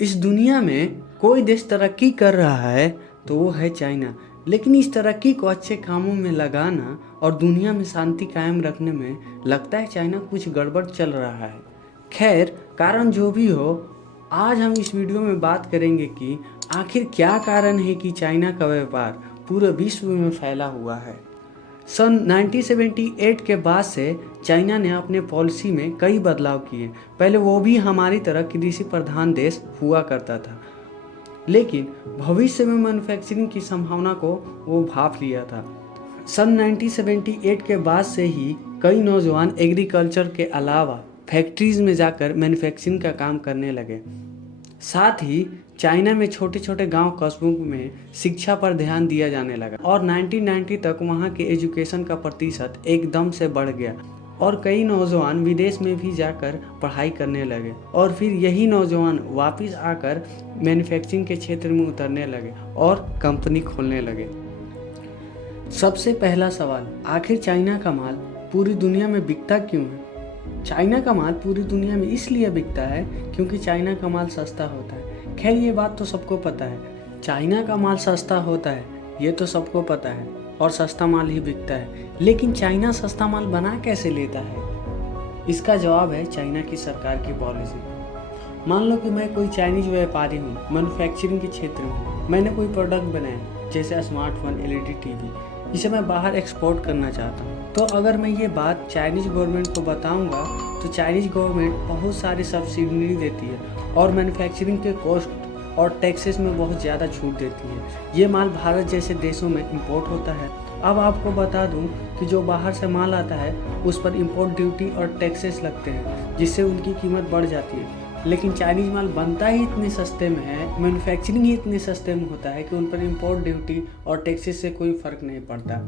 इस दुनिया में कोई देश तरक्की कर रहा है तो वो है चाइना। लेकिन इस तरक्की को अच्छे कामों में लगाना और दुनिया में शांति कायम रखने में लगता है चाइना कुछ गड़बड़ चल रहा है। खैर, कारण जो भी हो, आज हम इस वीडियो में बात करेंगे कि आखिर क्या कारण है कि चाइना का व्यापार पूरे विश्व में फैला हुआ है। सन 1978 के बाद से चाइना ने अपने पॉलिसी में कई बदलाव किए। पहले वो भी हमारी तरह कृषि प्रधान देश हुआ करता था, लेकिन भविष्य में मैन्युफैक्चरिंग की संभावना को वो भाप लिया था। सन 1978 के बाद से ही कई नौजवान एग्रीकल्चर के अलावा फैक्ट्रीज में जाकर मैन्युफैक्चरिंग का काम करने लगे। साथ ही चाइना में छोटे छोटे गांव कस्बों में शिक्षा पर ध्यान दिया जाने लगा और 1990 तक वहां के एजुकेशन का प्रतिशत एकदम से बढ़ गया और कई नौजवान विदेश में भी जाकर पढ़ाई करने लगे और फिर यही नौजवान वापस आकर मैन्युफैक्चरिंग के क्षेत्र में उतरने लगे और कंपनी खोलने लगे। सबसे पहला सवाल, आखिर चाइना का माल पूरी दुनिया में बिकता क्यों है? चाइना का माल पूरी दुनिया में इसलिए बिकता है क्योंकि चाइना का माल सस्ता होता है। खैर, ये बात तो सबको पता है, चाइना का माल सस्ता होता है, ये तो सबको पता है और सस्ता माल ही बिकता है। लेकिन चाइना सस्ता माल बना कैसे लेता है? इसका जवाब है चाइना की सरकार की पॉलिसी। मान लो कि मैं कोई चाइनीज व्यापारी हूँ, मैन्युफैक्चरिंग के क्षेत्र में मैंने कोई प्रोडक्ट बनाया, जैसे स्मार्टफोन, एलईडी टीवी, इसे मैं बाहर एक्सपोर्ट करना चाहता हूँ। तो अगर मैं ये बात चाइनीज गवर्नमेंट को बताऊंगा तो चाइनीज गवर्नमेंट बहुत सारी सब्सिडी देती है और मैन्युफैक्चरिंग के कॉस्ट और टैक्सेस में बहुत ज़्यादा छूट देती है। ये माल भारत जैसे देशों में इंपोर्ट होता है। अब आपको बता दूं कि जो बाहर से माल आता है उस पर इंपोर्ट ड्यूटी और टैक्सेस लगते हैं, जिससे उनकी कीमत बढ़ जाती है। लेकिन चाइनीज माल बनता ही इतने सस्ते में है, मैन्युफैक्चरिंग ही इतने सस्ते में होता है कि उन पर इंपोर्ट ड्यूटी और टैक्सेस से कोई फ़र्क नहीं पड़ता।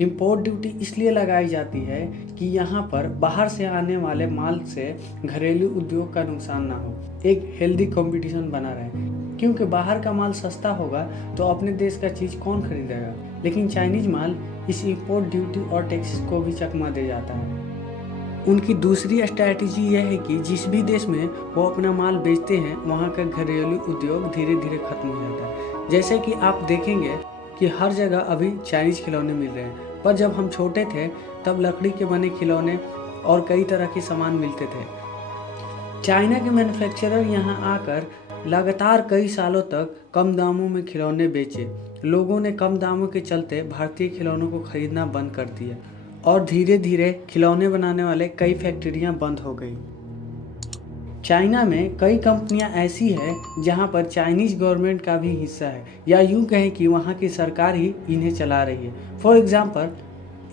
इंपोर्ट ड्यूटी इसलिए लगाई जाती है कि यहाँ पर बाहर से आने वाले माल से घरेलू उद्योग का नुकसान ना हो, एक हेल्दी कंपटीशन बना रहे। क्योंकि बाहर का माल सस्ता होगा तो अपने देश का चीज़ कौन खरीदेगा? लेकिन चाइनीज माल इस इंपोर्ट ड्यूटी और टैक्सेस को भी चकमा दे जाता है। उनकी दूसरी स्ट्रैटेजी यह है कि जिस भी देश में वो अपना माल बेचते हैं वहाँ का घरेलू उद्योग धीरे धीरे खत्म हो जाता है। जैसे कि आप देखेंगे कि हर जगह अभी चाइनीज खिलौने मिल रहे हैं, पर जब हम छोटे थे तब लकड़ी के बने खिलौने और कई तरह के सामान मिलते थे। चाइना के मैन्युफैक्चरर यहाँ आकर लगातार कई सालों तक कम दामों में खिलौने बेचे। लोगों ने कम दामों के चलते भारतीय खिलौनों को खरीदना बंद कर दिया और धीरे धीरे खिलौने बनाने वाले कई फैक्ट्रियां बंद हो गई। चाइना में कई कंपनियां ऐसी हैं जहां पर चाइनीज गवर्नमेंट का भी हिस्सा है, या यूं कहें कि वहां की सरकार ही इन्हें चला रही है। फॉर एग्जांपल,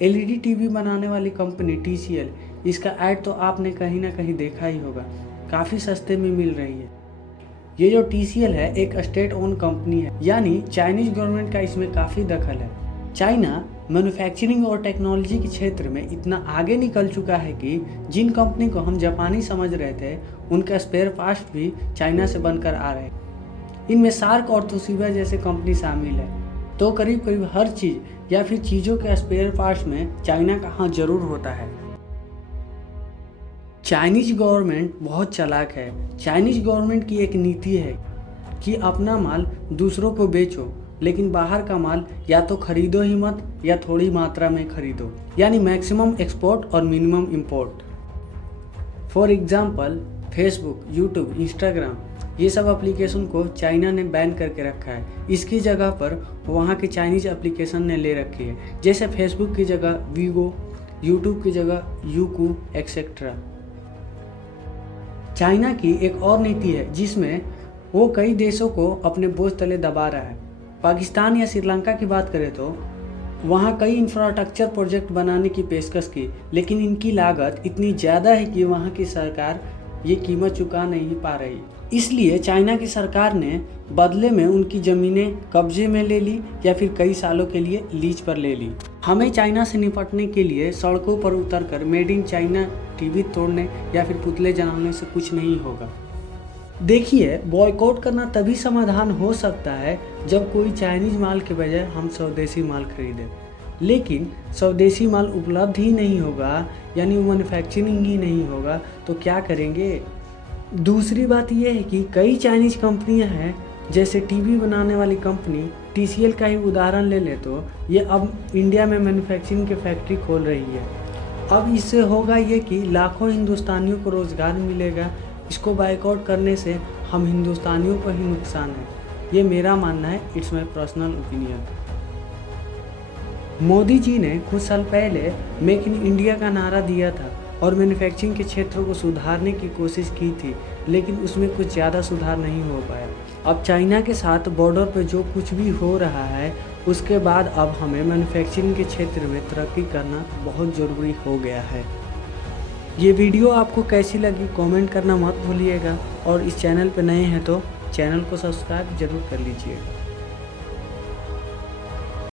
एलईडी टीवी बनाने वाली कंपनी TCL, इसका ऐड तो आपने कहीं ना कहीं देखा ही होगा, काफ़ी सस्ते में मिल रही है। ये जो TCL है एक स्टेट ओन कंपनी है, यानी चाइनीज गवर्नमेंट का इसमें काफ़ी दखल है। चाइना मैन्युफैक्चरिंग और टेक्नोलॉजी के क्षेत्र में इतना आगे निकल चुका है कि जिन कंपनी को हम जापानी समझ रहे थे उनका स्पेयर पार्ट्स भी चाइना से बनकर आ रहे हैं। इनमें शार्क और तोशिबा जैसे कंपनी शामिल है। तो करीब करीब हर चीज़ या फिर चीज़ों के स्पेयर पार्ट्स में चाइना का हाथ जरूर होता है। चाइनीज गवर्नमेंट बहुत चालाक है। चाइनीज गवर्नमेंट की एक नीति है कि अपना माल दूसरों को बेचो, लेकिन बाहर का माल या तो खरीदो ही मत या थोड़ी मात्रा में खरीदो, यानी मैक्सिमम एक्सपोर्ट और minimum import. For example, Facebook, YouTube, Instagram, ये सब एप्लीकेशन को चाइना ने बैन करके रखा है। इसकी जगह पर वहाँ के चाइनीज एप्लीकेशन ने ले रखी है, जैसे फेसबुक की जगह वीगो, यूट्यूब की जगह यूकू एक्सेट्रा। चाइना की एक और नीति है जिसमें वो कई देशों को अपने बोझ तले दबा रहा है। पाकिस्तान या श्रीलंका की बात करें तो वहाँ कई इंफ्रास्ट्रक्चर प्रोजेक्ट बनाने की पेशकश की, लेकिन इनकी लागत इतनी ज़्यादा है कि वहाँ की सरकार ये कीमत चुका नहीं पा रही। इसलिए चाइना की सरकार ने बदले में उनकी ज़मीनें कब्जे में ले ली या फिर कई सालों के लिए लीज पर ले ली। हमें चाइना से निपटने के लिए सड़कों पर उतरकर मेड इन चाइना टीवी तोड़ने या फिर पुतले जलाने से कुछ नहीं होगा। देखिए, बॉयकॉट करना तभी समाधान हो सकता है जब कोई चाइनीज माल के बजाय हम स्वदेशी माल खरीदें। लेकिन स्वदेशी माल उपलब्ध ही नहीं होगा, यानी मैन्युफैक्चरिंग ही नहीं होगा, तो क्या करेंगे? दूसरी बात यह है कि कई चाइनीज़ कंपनियां हैं, जैसे टीवी बनाने वाली कंपनी टीसीएल का ही उदाहरण ले ले तो ये अब इंडिया में मैन्युफैक्चरिंग की फैक्ट्री खोल रही है। अब इससे होगा ये कि लाखों हिंदुस्तानियों को रोज़गार मिलेगा। इसको बायकॉट करने से हम हिंदुस्तानियों को ही नुकसान है, ये मेरा मानना है। It's my personal opinion. Modi ji ने कुछ साल पहले मेक इन इंडिया का नारा दिया था और मैन्युफैक्चरिंग के क्षेत्रों को सुधारने की कोशिश की थी, लेकिन उसमें कुछ ज़्यादा सुधार नहीं हो पाया। अब चाइना के साथ बॉर्डर पर जो कुछ भी हो रहा है, उसके बाद अब हमें मैन्युफैक्चरिंग के क्षेत्र में तरक्की करना बहुत ज़रूरी हो गया है। ये वीडियो आपको कैसी लगी कमेंट करना मत भूलिएगा, और इस चैनल पर नए हैं तो चैनल को सब्सक्राइब जरूर कर लीजिएगा।